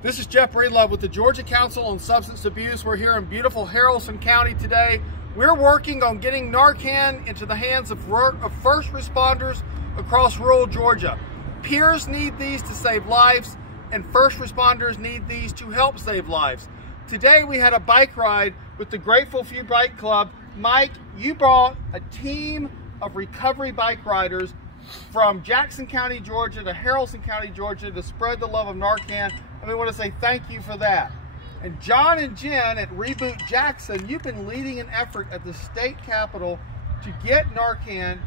This is Jeff Breedlove with the Georgia Council on Substance Abuse. We're here in beautiful Haralson County today. We're working on getting Narcan into the hands of first responders across rural Georgia. Peers need these to save lives, and first responders need these to help save lives. Today we had a bike ride with the Grateful Few Bike Club. Mike, you brought a team of recovery bike riders from Jackson County, Georgia to Haralson County, Georgia to spread the love of Narcan. And we want to say thank you for that. And John and Jen at Reboot Jackson, you've been leading an effort at the state capitol to get Narcan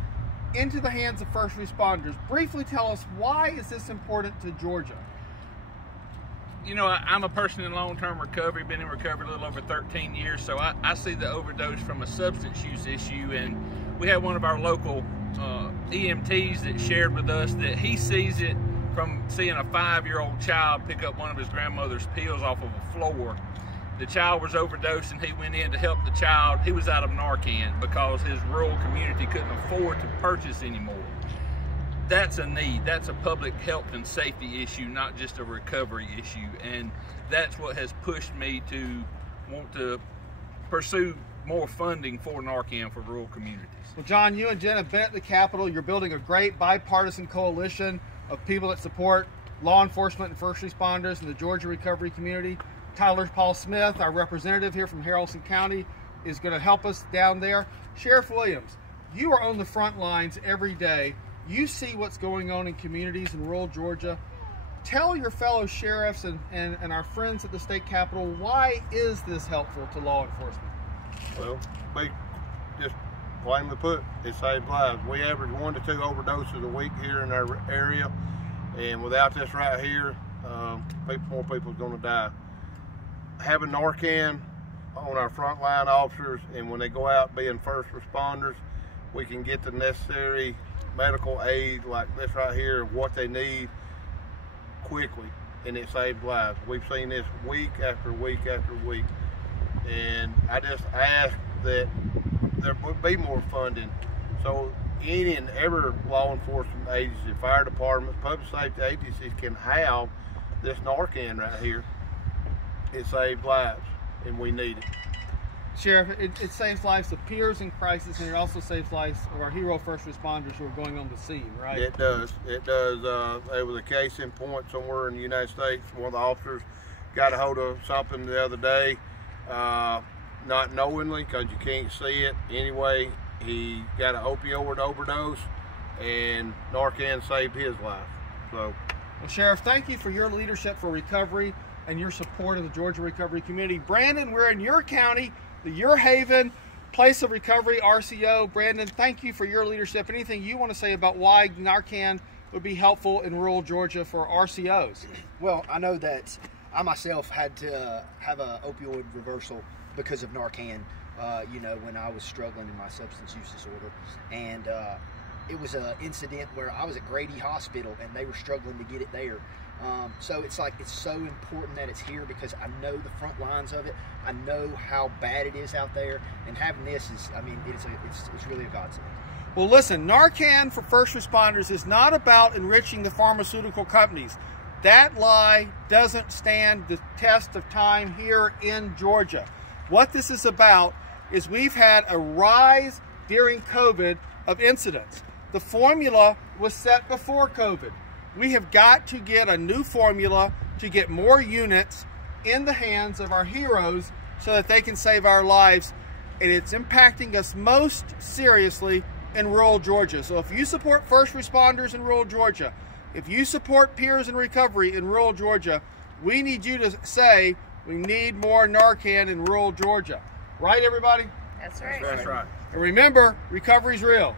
into the hands of first responders. Briefly tell us, why is this important to Georgia? You know, I'm a person in long-term recovery, been in recovery a little over 13 years, so I see the overdose from a substance use issue. And we have one of our local EMTs that shared with us that he sees it from seeing a 5-year-old child pick up one of his grandmother's pills off of a floor. The child was overdosed and he went in to help the child. He was out of Narcan because his rural community couldn't afford to purchase anymore. That's a need. That's a public health and safety issue, not just a recovery issue. And that's what has pushed me to want to pursue more funding for Narcan for rural communities. Well, John, you and Jen have been at the Capitol. You're building a great bipartisan coalition of people that support law enforcement and first responders in the Georgia recovery community. Tyler Paul Smith, our representative here from Haralson County, is going to help us down there. Sheriff Williams, you are on the front lines every day. You see what's going on in communities in rural Georgia. Tell your fellow sheriffs and our friends at the state capitol, why is this helpful to law enforcement? Well, just plainly put, it saves lives. We average 1 to 2 overdoses a week here in our area, and without this right here, more people are going to die. Having Narcan on our frontline officers, and when they go out being first responders, we can get the necessary medical aid like this right here, what they need quickly, and it saves lives. We've seen this week after week after week, and I just ask that there would be more funding so any and every law enforcement agency, fire departments, public safety agencies can have this Narcan right here. It saves lives, and we need it. Sheriff, it saves lives of peers in crisis, and it also saves lives of our hero first responders who are going on the scene, right? It does. It does. There was a case in point somewhere in the United States. One of the officers got a hold of something the other day, not knowingly, because you can't see it. Anyway, he got an opioid overdose, and Narcan saved his life. So, well, Sheriff, thank you for your leadership for recovery and your support of the Georgia recovery community. Brandon, we're in your county, your haven, place of recovery, RCO. Brandon, thank you for your leadership. Anything you want to say about why Narcan would be helpful in rural Georgia for RCOs? Well, I know that I myself had to have an opioid reversal because of Narcan, you know, when I was struggling in my substance use disorder. And it was an incident where I was at Grady Hospital and they were struggling to get it there. So it's like, it's so important that it's here because I know the front lines of it. I know how bad it is out there, and having this is, I mean, it's really a godsend. Well, listen, Narcan for first responders is not about enriching the pharmaceutical companies. That lie doesn't stand the test of time here in Georgia. What this is about is we've had a rise during COVID of incidents. The formula was set before COVID. We have got to get a new formula to get more units in the hands of our heroes so that they can save our lives. And it's impacting us most seriously in rural Georgia. So if you support first responders in rural Georgia, if you support peers in recovery in rural Georgia, we need you to say we need more Narcan in rural Georgia. Right, everybody? That's right. That's right. And remember, recovery's real.